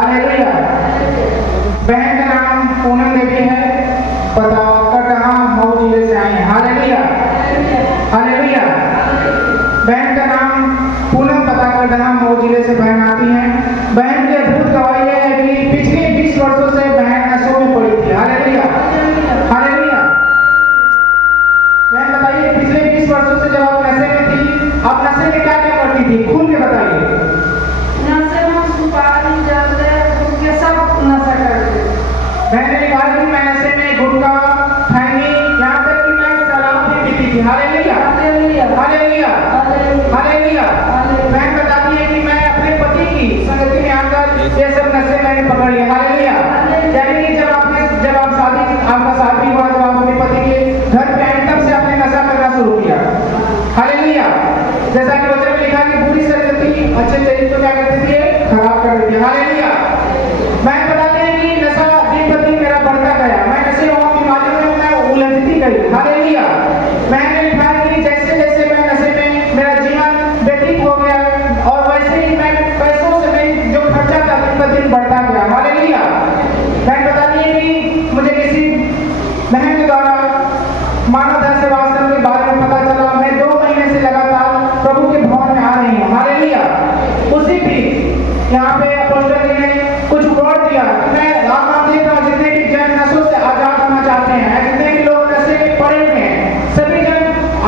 Hallelujah. बहन का नाम पूनम देवी है, पता कटहा मऊ जिले से आई है। Hallelujah hallelujah. बहन का नाम पूनम, पता कटहा मऊ जिले से बहन आती हैं। बहन की अद्भुत गवाही है कि पिछले 20 वर्षों से बहन नशों में पड़ी थी। Hallelujah hallelujah. बहन बताइए, पिछले 20 वर्षों से जब आप नशे में थी, आप नशे में क्या क्या करती थी, खुल के बताइए। नशे में सुपारी, जर्दे, गुटखे सब नशा करते। बहन ने कहा कि मैं नशे में गुटखा, खैनी, यहाँ तक कि मैं शराब भी पीती थी। Hallelujah hallelujah hallelujah hallelujah. बहन बताती है कि मैं अपने पति की संगति में आकर ये सब नशे मैंने पकड़ लिया। हालेलुया। यानी कि जब आपका शादी हुआ, जब आप अपने पति के घर पे आए, तब से आपने नशा करना शुरू किया। हालेलुया। जैसा कि वचन में लिखा कि बुरी संगति अच्छे चरित्र को क्या करती थी, खराब कर देती है। हालेलुया। मैं बताती है कि नशा दिन ब दिन मेरा बढ़ता गया, मैं नशे और बीमारियों में मैं उलझती गई। हालेलुया। मैंने लिखा कि जैसे जैसे मैं नशे में मेरा जीवन व्यतीत हो गया, और वैसे ही मैं पैसों से मैं जो खर्चा था दिन ब दिन बढ़ता गया। हालेलुया। मैं बताती है कि मुझे किसी बहन के द्वारा मानव धन सेवा आश्रम के बारे में पता चला। मैं 2 महीने से लगातार प्रभु के भवन में आ रही हूँ। हालेलुया। उसी बीच यहाँ पे अपोस्टल जी ने कुछ वर्ड दिया कि मैं आप देख रहा हूँ, जितने भी जन नशों से आजाद होना चाहते हैं, जितने भी लोग नशे में पड़े हुए हैं, सभी जन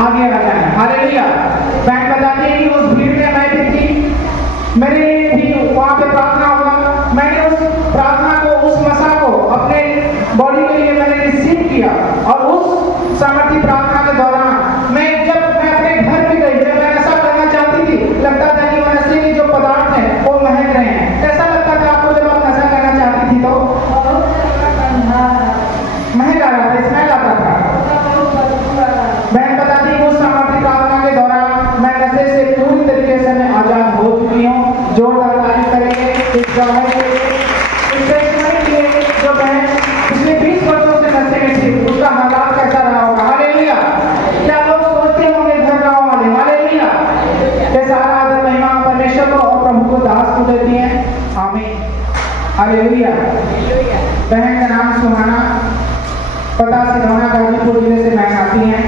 आगे आ जाए। हालेलुया। बहन बताती है कि उस भीड़ में मैं भी थी, मेरे लिए भी वहाँ पे प्रार्थना हुआ। मैंने उस प्रार्थना को, उस नशा को अपने बॉडी के लिए मैंने रिसीव किया, और उस सामर्थ्य प्रार्थना के दौरान मैं अपने घर पे गई, जब मैं नशा करना चाहती थी, लगता था कि वो नशे के जो पदार्थ हैं वो महक रहे हैं। कैसा लगता था आपको जब आप नशा करना चाहती थी तो? महक आ रहा था, स्मेल आता था। बहन बताती है उस सामर्थ्य प्रार्थना के दौरान मैं नशे से पूरी तरीके से मैं आजाद हो चुकी हूँ। जोरदार तारीफ करेंगे इस गवाही के लिए, इस टेस्टमनी के लिए। जो बहन पिछले 20 वर्षों से नशे में थी, उसका हालात कैसा रहा होगा। हालेलुया। क्या लोग सोचते होंगे घर गाँव वाले। हालेलुया। ये सारा आदर महिमा परमेश्वर को और प्रभु को दास को देती है। आमीन हालेलुया। बहन का नाम सुहाना, पता सिधौना गाजीपुर जिले से बहन आती हैं।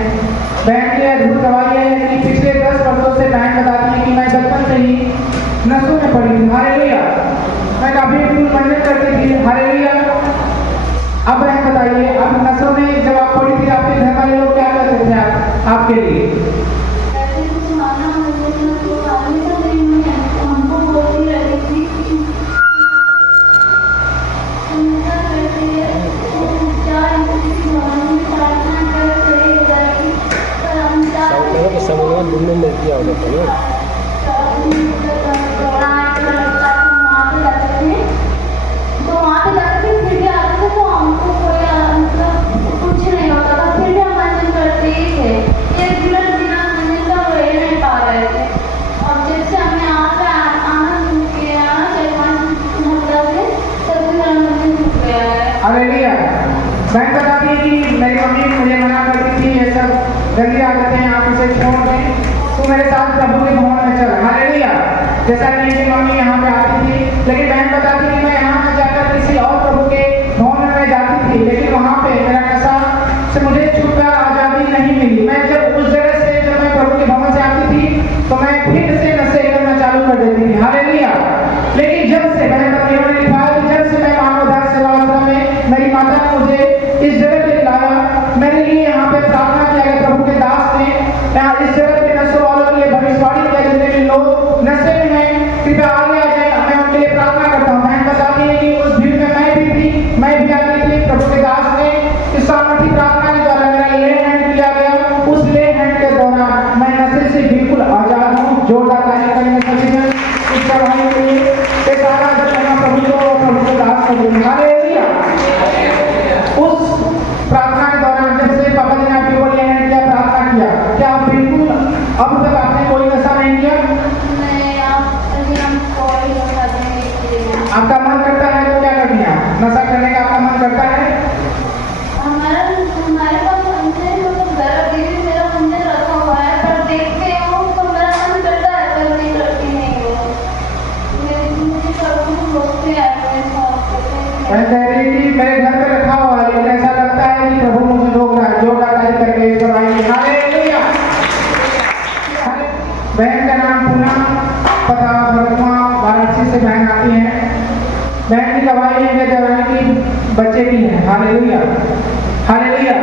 बहन की अद्भुत गवाही है कि पिछले 10 वर्षों से बहन बताती है कि मैं बचपन से ही नशों में पड़ी थी। हालेलुया। मैं काफी मंजन करती थी। हालेलुया। अब बहन बताइए, अब नशों में जब आप पड़ी थी, आपके घर वाले लोग क्या करते थे आपके लिए? घूमने में किया होता था ना। हालेलुया। बहन बताती है कि मेरी मम्मी मुझे मना करती थी, ये सब गंदी आदतें हैं, आप इसे छोड़ दें, तो मेरे साथ प्रभु के भवन में चल। हालेलुया। जैसा कि मेरी मम्मी यहाँ पे आती थी, लेकिन बहन बताती थी मैं यहाँ पे जाकर किसी और प्रभु के भवन में जाती थी, लेकिन वहाँ पे मेरा नशा से मुझे छुटकारा, आजादी नहीं मिली। मैं जब उस जगह से, जब मैं प्रभु के भवन से आती थी, तो मैं फिर से नशे करना चालू कर देती थी। हालेलुया। लेकिन जब से बहन बताइए ने लिखा है कि जब से मैं मानव धन सेवा आश्रम में मेरी माता ने मुझे इस जगह पे लाया, मेरे लिए यहाँ पे प्रार्थना किया गया। प्रभु के दास ने यहाँ इस जगह पे नशे वालों के लिए भविष्यवाणी किया, जितने भी लोग नशे में हैं, कृपया आगे आ जाए, मैं उनके लिए प्रार्थना करता हूँ। बहन बताती है कि उस भीड़ में मैं भी थी, मैं भी आ गई थी। प्रभु के दास ने इस सामर्थ्य प्रार्थना के द्वारा मेरा ले हैंड किया गया। उस ले हैंड के दौरान मैं नशे से बिल्कुल आजाद हूँ। जोरदार तारीफ करेंगे सभी जन इस गवाही के लिए। ये सारा जब प्रभु को, प्रभु के दास को देंगे। हालेलुया। उस प्रार्थना के दौरान जब से पापा जी ने आपके ऊपर ले हैंड किया, प्रार्थना किया, क्या आप बिल्कुल अब तक आपने कोई नशा नहीं किया? आपका मन करता है तो क्या करनी है? नशा करने का आपका मन करता है? हमारे पास मेरा मंदिर रखा हुआ है, पर देखते हो तो मेरा मन करता है, पर नहीं करती नहीं हो। मुझे प्रभु को सोचते हैं मैं कह रही थी मेरे घर पे रखा हुआ है, लेकिन ऐसा लगता है कि प्रभु मुझे रोक रहा है। जोरदार ताली करके इस गवाही के हालेलुया। बहन का नाम पूनम, पता भरतमा, वाराणसी से बहन आती हैं। बहन की गवाही है देवरानी की बच्चे की है। Hallelujah hallelujah.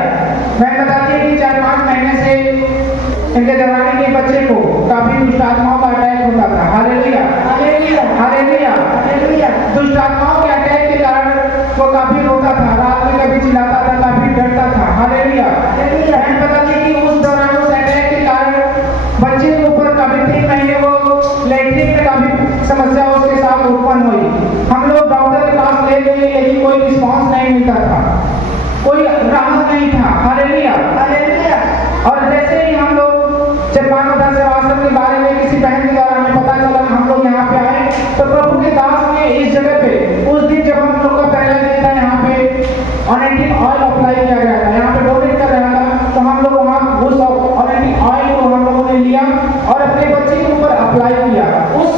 बहन बताती है कि 4-5 महीने से इनके देवरानी के बच्चे को काफी दुष्ट आत्माओं का अटैक होता था। Hallelujah hallelujah hallelujah hallelujah. दुष्ट आत्माओं के अटैक के कारण वो काफी रोता था, रात में कभी चिल्लाता था, काफी डरता था। Hallelujah hallelujah. बहन बताती है कि उस दौरान उस अटैक के कारण बच्चे के ऊपर काफी 3 महीने वो लैट्रिन में काफी समस्या उसके साथ उत्पन्न हुई। हम लोग डॉक्टर के पास ले गए, लेकिन कोई रिस्पॉन्स नहीं मिलता था, कोई राहत नहीं था। Hallelujah hallelujah. और जैसे ही हम लोग चरमानोदा सेवाश्रम के बारे में किसी बहन के द्वारा हमें पता चला, हम लोग यहाँ पे आए, तो प्रभु के दास ने इस जगह पे उस दिन जब हम लोग का पहला दिन था, यहाँ पे ऑनेटिक ऑयल अप्लाई किया गया था, यहाँ पे डोनेट कर रहा था, तो हम लोग वहाँ उस ऑनेटिक ऑयल को हम लोगों ने लिया और अपने बच्चे के ऊपर अप्लाई किया। उस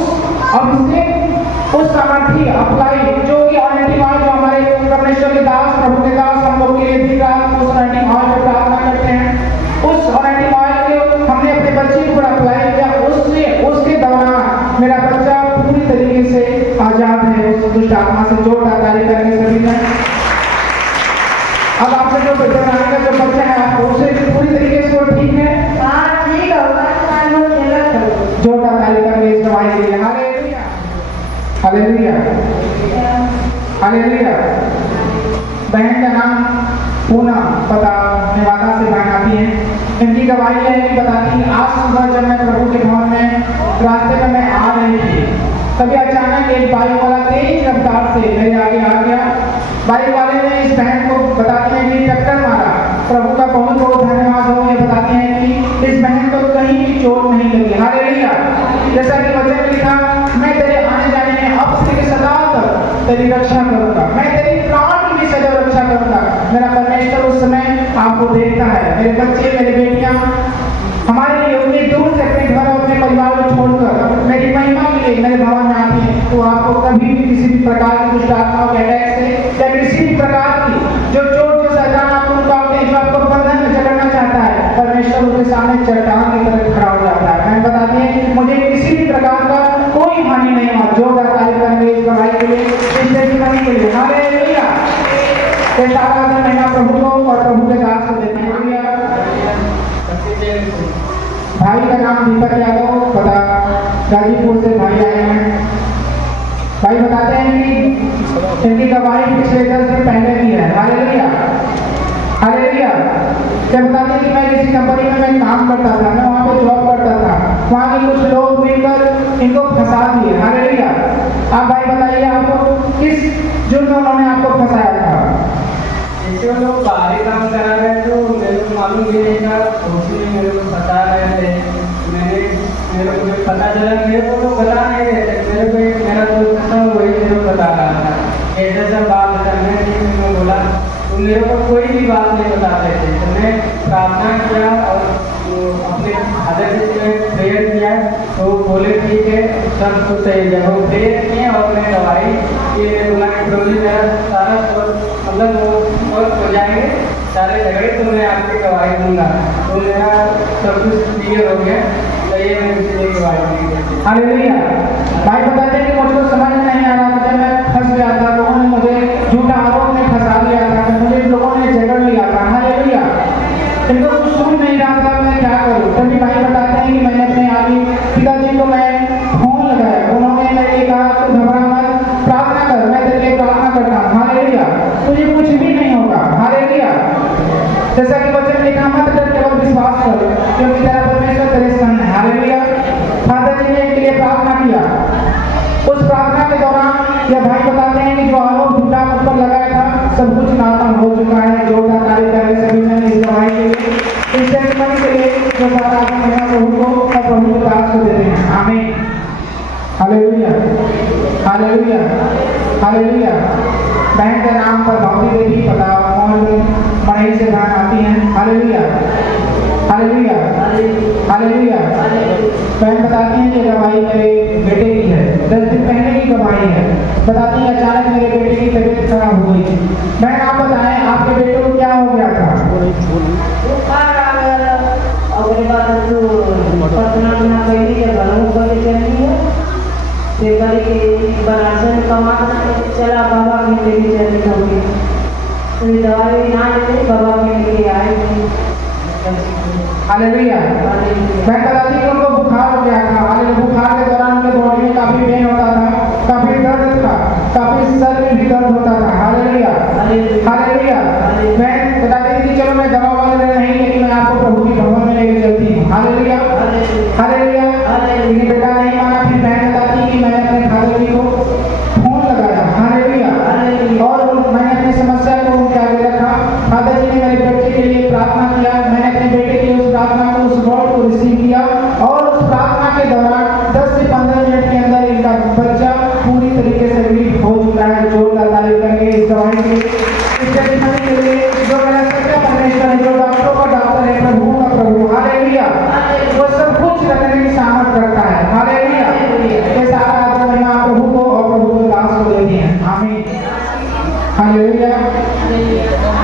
अभिषेक, उस सामर्थ्य अप्लाई जो कि ऑनेटिक ऑयल, जो हमारे परमेश्वर के दास, प्रभु के दास हम लोग के लिए दिन रात उस ऑनेटिक ऑयल पे प्रार्थना करते हैं, उस ऑनेटिक ऑयल के हमने अपने बच्चे के ऊपर अप्लाई किया। उसके दौरान मेरा बच्चा पूरी तरीके से आजाद है उस दुष्ट आत्मा से। जोरदार ताली करके सभी ने। अब आपसे जो देवरानी का जो बच्चा है, आप उससे पूरी तरीके से वो ठीक है? हाँ ठीक है। जोरदार ताली करके इस गवाही के लिए हालेलुया हालेलुया हालेलुया। बहन का नाम पूनम, पता नेवादा से बहन आती है। इनकी गवाही है कि बताती है, आज सुबह जब मैं प्रभु के भवन में रास्ते में मैं आ रही थी, तभी अचानक एक बाइक वाला तेज रफ्तार से मेरे आगे आ गया। बाइक वाले ने इस बहन को बताती है कि टक्कर मारा। प्रभु का बहुत बहुत धन्यवाद हो। ये बताती है कि इस बहन को कहीं भी चोट नहीं लगी। हालेलुया। जैसा कि वचन में लिखा, मैं तेरे आने जाने में अब से सदा तक तेरी रक्षा करूंगा, मैं तेरी प्राण की भी सदा रक्षा करूंगा। मेरा परमेश्वर उस समय आपको देखता है। मेरे बच्चे, मेरी बेटियां हमारे लिए उतनी दूर से अपने घर और अपने परिवार को छोड़कर मेरी महिमा के लिए मेरे भवन में आती है, तो आपको कभी भी किसी भी प्रकार की दुष्ट आत्माओं के अटैक से या किसी भी प्रकार की जो चोट, जो शैतान आपको रुकावटें, जो आपको बंधन में जकड़ना चाहता है, परमेश्वर उसके सामने चट्टान की तरह खड़ा हो जाता है। मैं बताती है, मुझे किसी भी प्रकार का कोई हानि नहीं हुआ। जोरदार ताली करेंगे इस गवाही के लिए, इस टेस्टिमनी के लिए। हालेलुया। ये सारा महिमा प्रभु को और प्रभु के दास को देते हैं। भाई का नाम दीपक यादव, पता गाजीपुर से भाई आए हैं। भाई बताते हैं कि इनकी गवाही पिछले 10 दिन पहले की है। Hallelujah hallelujah. जब बताते हैं कि मैं किसी कंपनी में मैं काम करता था, मैं वहाँ पे जॉब करता था, वहाँ के कुछ लोग मिलकर इनको फंसा दिए। हालेलुया। आप भाई बताइए, आपको किस जुर्म में उन्होंने आपको फंसाया था? जैसे वो लोग बाहरी काम करा रहे तो मेरे को मालूम भी नहीं था, उसमें मेरे को बता रहे थे। मेरे को जब पता चला, मेरे को तो बता नहीं रहे थे, मेरे को एक मेरा दोस्त था वही मेरे को बता रहा था ऐसा सब बात करने की। मैं बोला तो मेरे को कोई भी बात नहीं बताते थे, तो मैं प्रार्थना किया और अपने फादर से प्रेयर किया, तो बोले ठीक है सब कुछ सही है। वो प्रेयर किए और मैं दवाई ये बोला कि प्रभु जी मेरा सारा मतलब वो हो जाएंगे सारे झगड़े, तो मैं आपकी गवाही दूंगा। तो मेरा सब कुछ क्लियर हो गया, तो ये मैं इसलिए गवाही दी। हालेलुया। भाई बताते हैं कि मुझको समझ में नहीं आ रहा था, जब मैं फंस गया था, लोगों ने मुझे झूठा आरोप में फंसा दिया था, तो मुझे लोगों ने झगड़ लिया था। हालेलुया। इनको कुछ सुन नहीं रहा था, मैं क्या करूं। तभी भाई बताते हैं कि मैंने अपने आगे पिताजी को मैं फोन लगाया, उन्होंने मेरे लिए कहा तू घबरा मत, प्रार्थना कर, मैं तेरे लिए प्रार्थना करता हूँ। हालेलुया। तुझे कुछ भी नहीं होगा। हालेलुया। जैसा कि वचन लिखा, मत डर, केवल विश्वास कर, क्योंकि तेरा परमेश्वर तेरे संग है। हालेलुया। फादर जी ने इनके लिए प्रार्थना किया। उस प्रार्थना के दौरान यह भाई बताते हैं कि जो आरोप झूठा मुझ पर लगाया था, सब कुछ नाकाम हो चुका है। जोरदार ताली करें सभी ने इस गवाही के लिए, इस टेस्टिमनी के लिए, जो सारा महिमा प्रभु को और प्रभु के दास को देते हैं। आमीन। Hallelujah hallelujah hallelujah. बहन के नाम पर भक्ति देवी, पता मणि से बहन आती हैं। Hallelujah hallelujah hallelujah. बहन बताती हैं कि गवाही मेरे बेटे की है। 10 दिन पहले की गवाही है। बताती हैं अचानक मेरे बेटे की तबीयत खराब हो गई। मैं आप बताएं आपके बेटे को क्या हो गया था? बुखार आ गया और उसके बाद जो पटना में गई है घरों पर चली है ते गली के बरासन कमा चला बाबा की लेके चली गई तो दवाई ना ले बाबा के लेके आए हालेलुया। मैं बताती हूँ उनको बुखार हो गया था। हालेलुया। बुखार के दौरान उनके बॉडी में काफी पेन होता था, काफी दर्द था, काफी सर में भी दर्द होता था। Hallelujah hallelujah. मैं बताती थी चलो मैं दवा वाले नहीं, लेकिन मैं आपको प्रभु की भवन में लेके चलती हूँ। Hallelujah hallelujah. लेकिन बेटा नहीं माना। फिर बहन बताती कि मैंने अपने फादर जी को फोन लगाया। हालेलुया। और मैंने अपनी समस्या को उनके आगे रखा। फादर जी ने मेरे बच्चे के लिए प्रार्थना किया। मैंने अपने बेटे के लिए उस प्रार्थना को, उस वर्ड को रिसीव किया और उस प्रार्थना के दौरान 10 से 15 मिनट के अंदर इनका बच्चा पूरी तरीके से रीड हो चुका है। जोरदार ताली करके इस दवाई के इस टेस्टिमनी के लिए जो मेरा सच्चा परमेश्वर है, जो डॉक्टरों का डॉक्टर है, प्रभु का प्रभु। हालेलुया। वो सब कुछ रखने की सामर्थ रखता है। हालेलुया। ये सारा आदर महिमा प्रभु को और प्रभु के दास को देती है। आमीन। हालेलुया।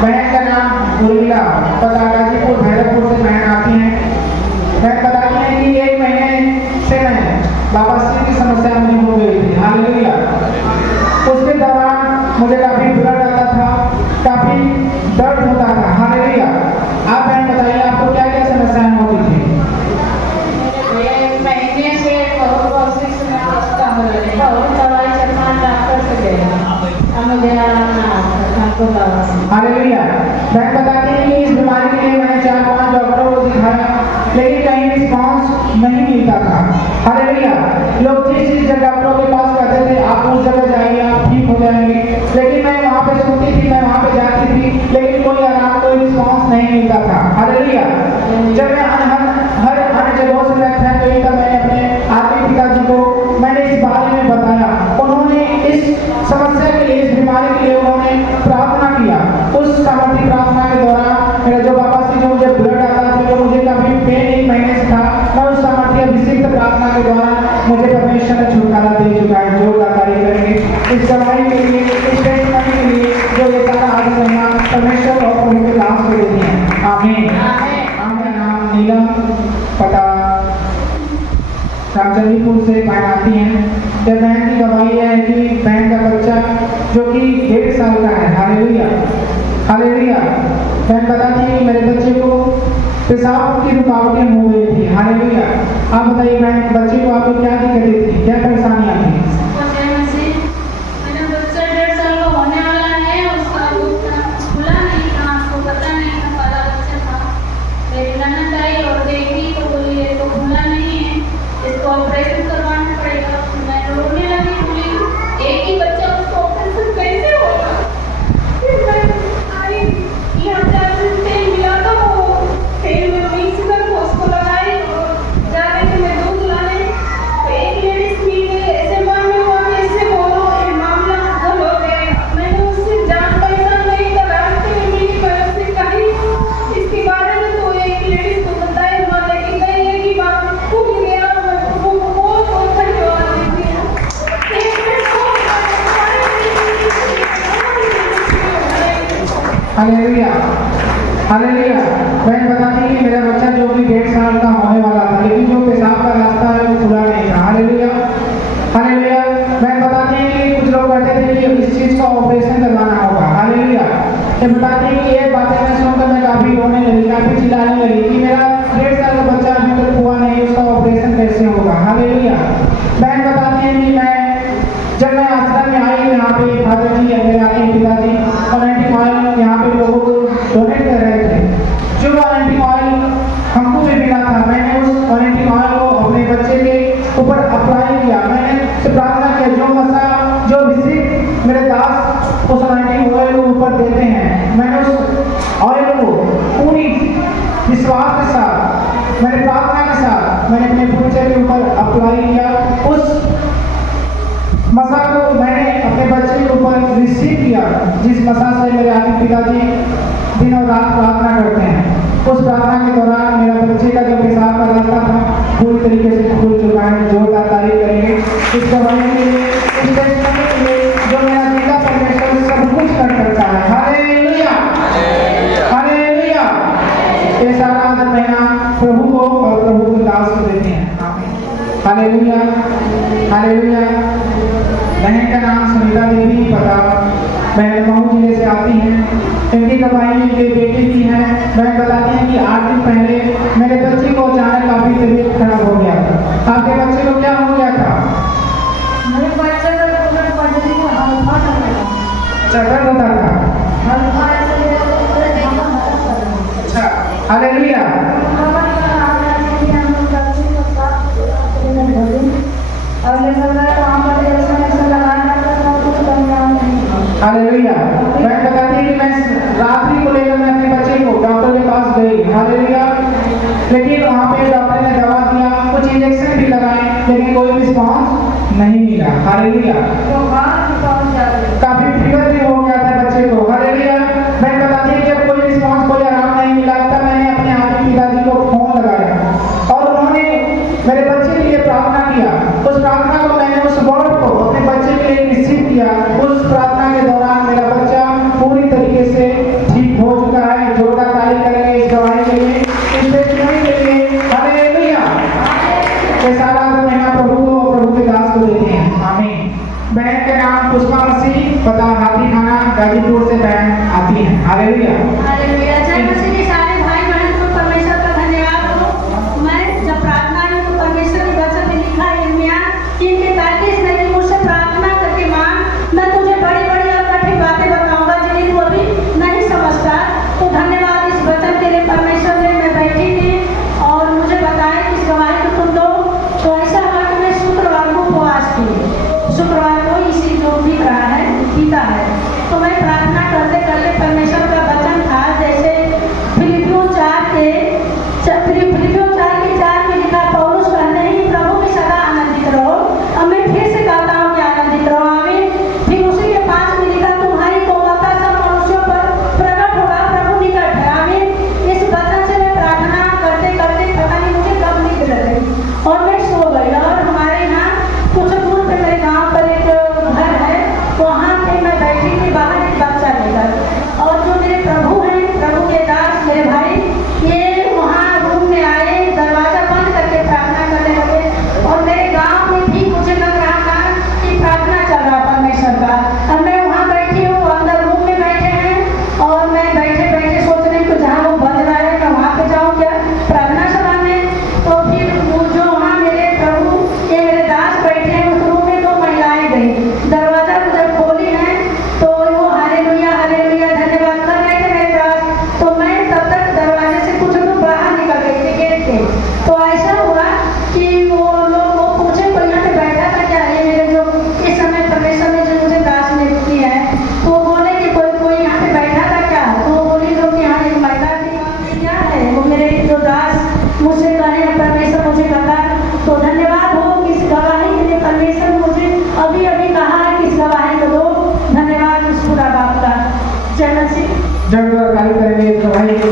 बहन का नाम उर्मिला, पता गाजीपुर भैरवपुर से बहन आती हैं। बहन बताती हैं कि 1 महीने से मैं बवासीर की समस्या में हो गई थी। हालेलुया। उसके दौरान मुझे काफी ब्लड आता था, काफी दर्द होता था। हालेलुया। आप बहन बताइए आपको क्या क्या समस्याएं होती थी? महीने से बहुत दवाई चलना डॉक्टर से गया मुझे आराम ना हमको दवा। हालेलुया। बहन बताती है कि इस बीमारी के लिए मैंने 4-5 डॉक्टरों को दिखाया, लेकिन कहीं रिस्पॉन्स नहीं मिलता था। हालेलुया। लोग जिस डॉक्टरों के पास कहते थे आप उस जगह जाइए आप ठीक हो जाएंगे, लेकिन मैं वहाँ पे सुनती थी, मैं वहाँ पे जाती थी, लेकिन कोई आराम, कोई रिस्पॉन्स नहीं मिलता था। हालेलुया। जब मैं हर अन्य जगहों से मैं थक गई तब मैंने अपने आत्मिक पिताजी को मैंने इस बारे में बताया। उन्होंने इस समस्या के लिए, इस बीमारी के लिए उन्होंने प्रार्थना किया। उस सामर्थ्य प्रार्थना के दौरान मेरा जो बाबा से जो मुझे ब्लड आता था, जो मुझे काफी पेन 1 महीने से था, मैं उस सामर्थ्य अभिषेक प्रार्थना के दौरान मुझे परमेश्वर ने छुटकारा दे चुका है। जोरदार ताली करेंगे इस दवाई के लिए, इस टेस्टिमनी के लिए जो ये सारा आदर महिमा परमेश्वर और प्रभु के दास को देती है। आमीन। आपका नाम नीलम, पता रामचंद्रपुर से बहन आती हैं। जब बहन की गवाही है कि बहन का बच्चा जो कि 1.5 साल का है। Hallelujah hallelujah. बहन बताती है कि मेरे बच्चे को पेशाब की रुकावटें हो गई थी। हालेलुया। आप बताइए बहन बच्चे को आपको क्या दिक्कतें थी, क्या परेशानियाँ थी? मेरा बच्चा 1.5 साल का होने वाला है, उसका खुला नहीं था, आपको पता नहीं था, पहला बच्चा था। मेरी ननद आई और देखी तो बोली ये तो खुला नहीं है, इसको ऑपरेशन करवाना पड़ेगा। मैं रोने लगी, बोली एक ही बच्चा, उसको ऑपरेशन कैसे होगा? फिर मैं आई यहाँ जाकर तेल मिला था, वो तेल में मिक्स कर उसको लगाई और जा रही थी मैं दूध लाने। तो एक लेडीज मिल गई, ऐसे मामले हुआ कि इससे बोलो ये मामला हल हो गया। मैंने उससे जान पहचान नहीं था, रास्ते में मिली, मैं उससे कही इसके बारे में, तो एक लेडीज को बताया, वहाँ लेके गई है कि बात खुल गया। मैं वो बहुत धन्यवाद देती हूँ। Hallelujah hallelujah. बहन बताती है कि मेरा बच्चा जो कि 1.5 साल का होने वाला था, लेकिन जो पेशाब का रास्ता है वो खुला नहीं था। Hallelujah hallelujah. बहन बताती है कि कुछ लोग कहते थे कि इस चीज का ऑपरेशन करवाना होगा। हालेलुया। ये बताती है कि ये बातें मैं सुनकर मैं काफी रोने लगी, काफी चिल्लाने लगी कि मेरा 1.5 साल का बच्चा अभी तक हुआ नहीं, उसका ऑपरेशन कैसे होगा? हालेलुया। बहन बताती है कि जब मैं आश्रम में आई, यहाँ पे फादर जी मेरे आते पिताजी ऑनेंटिक ऑयल यहाँ पे लोगों को डोनेट कर रहे थे। जो ऑनेंटिक ऑयल हमको भी मिला था, मैंने उस ऑनेंटिक ऑयल को अपने बच्चे के ऊपर अप्लाई किया। मैंने उससे प्रार्थना किया जो मसा जो अभिषेक मेरे दास उस ऑनेंटिक ऑयल को ऊपर देते हैं, मैंने उस ऑयल को पूरी विश्वास के साथ, मैंने प्रार्थना के साथ मैंने अपने बच्चे के ऊपर अप्लाई किया। उस मसा को मैंने अपने बच्चे के ऊपर रिसीव किया, जिस मसा से मेरे आदि पिताजी दिन और रात प्रार्थना करते हैं। उस प्रार्थना के दौरान मेरा बच्चे का जो पेशाब का रास्ता था पूरी तरीके से खुल चुका है। जोरदार तारीफ करेंगे इस दवाई के लिए, इस हालेलुया हालेलुया। बहन का नाम सुनीता देवी, पता बहन महू जिले से आती हैं। इनकी गवाही इनके बेटे की है। बहन बताती हैं कि 8 दिन पहले मेरे बच्चे को अचानक काफी तबीयत खराब हो गया था। आपके बच्चे को क्या हो गया था? मेरे बच्चे को डॉक्टर पढ़ने को हल्का लगा, चक्कर होता था। हल्का ऐसे अच्छा हालेलुया हालेलुया। मैं बताती है कि मैं रात्रि को लेकर मैं अपने बच्चे को डॉक्टर के पास गई। हालेलुया। लेकिन वहाँ पे डॉक्टर ने दवा दिया, कुछ इंजेक्शन भी लगाए, लेकिन कोई रिस्पॉन्स नहीं मिला। हालेलुया। काफी फीवर भी हो गया था बच्चे को। हालेलुया। मैं बताती है जब कोई रिस्पॉन्स, कोई आराम नहीं मिला, तब मैंने अपने आगे पिताजी को फोन लगाया और उन्होंने मेरे बच्चे के लिए प्रार्थना किया। उस प्रार्थना को मैंने उस वर्ड को अपने बच्चे के लिए निश्चित किया। उस प्रार्थना के दौरान मेरा बच्चा पूरी तरीके से ठीक हो चुका है। जोरदार ताली करेंगे इस गवाही के लिए, इस टेस्टिमनी के लिए। हालेलुया। ये सारा महिमा प्रभु को, प्रभु के दास को देते हैं। आमीन। बहन के नाम पुष्पा मसीह, पता हाथी खाना गाजीपुर से बहन आती है। Hallelujah hallelujah. जय मसीह के सारे भाई बहन को परमेश्वर का धन्यवाद हो। मैं जब प्रार्थना में तो परमेश्वर के वचन में लिखा है यिर्मयाह 3:35 में कि मुझसे प्रार्थना करके मांग, मैं तुझे बड़ी-बड़ी और कठिन बातें बताऊंगा जिन्हें तू अभी नहीं समझता। तो धन्यवाद इस वचन के लिए परमेश्वर ने। मैं बैठी थी और मुझे बताया कि इस गवाही को तुम दो। तो ऐसा हुआ कि मैं शुक्रवार को उपवास की, शुक्रवार को इसी जो दिख रहा है पीता है। तो मैं प्रार्थना करते करते परमेश्वर का वचन था, जैसे फिलिपियों 4:4 में लिखा, पौलुस कहते हैं कि प्रभु में सदा आनंदित रहो। अब मैं फिर से कहता हूँ कि आनंदित रहो। आमीन। फिर उसी के 5 में लिखा, तुम्हारी कोमलता सब मनुष्यों पर प्रकट होगा, प्रभु निकट है। आमीन। इस वचन से मैं प्रार्थना करते करते पता नहीं मुझे कब नींद लग गई और मैं सो गई। और हमारे यहाँ कुछ दूर पे मेरे गाँव पर एक घर है, वहाँ पे मैं बैठी थी बाहर एक बच्चा लेकर। और जो मेरे प्रभु हैं, प्रभु के दास मेरे भाई, ये वहाँ रूम में आए, दरवाजा बंद करके प्रार्थना करने लगे। और मेरे गांव में भी मुझे लग रहा था कि प्रार्थना चल रहा परमेश्वर का। और मैं वहाँ बैठी हूँ, अंदर रूम में बैठे हैं और मैं बैठे बैठे सोच रही हूँ जहाँ वो बज रहा है मैं वहाँ पे जाऊँ क्या प्रार्थना सभा में। तो फिर वो जो वहाँ मेरे प्रभु ये मेरे दास बैठे हैं, उस रूम में 2 महिलाएं गई, दरवाजा जब खोली है तो वो हालेलुया हालेलुया धन्यवाद कर रहे थे मेरे दास। तो मैं तब तक दरवाजे से कुछ लोग बाहर निकल गए थे गेट के। तो ऐसा हुआ कि वो लोग वो पूछे कोई यहाँ पे बैठा था क्या, ये मेरे जो इस समय परमेश्वर ने जो मुझे दास ने की है, तो बोले कि कोई यहाँ पे बैठा था क्या। तो बोली लोग कि यहाँ एक महिला थी। क्या है वो मेरे जो दास मुझसे कहे परमेश्वर मुझे कहा। तो धन्यवाद हो कि इस गवाही के लिए परमेश्वर मुझे अभी अभी कहा है कि इस गवाही को दो। धन्यवाद उस खुदा बाप का। जय मसीह। जोरदार ताली करेंगे इस गवाही के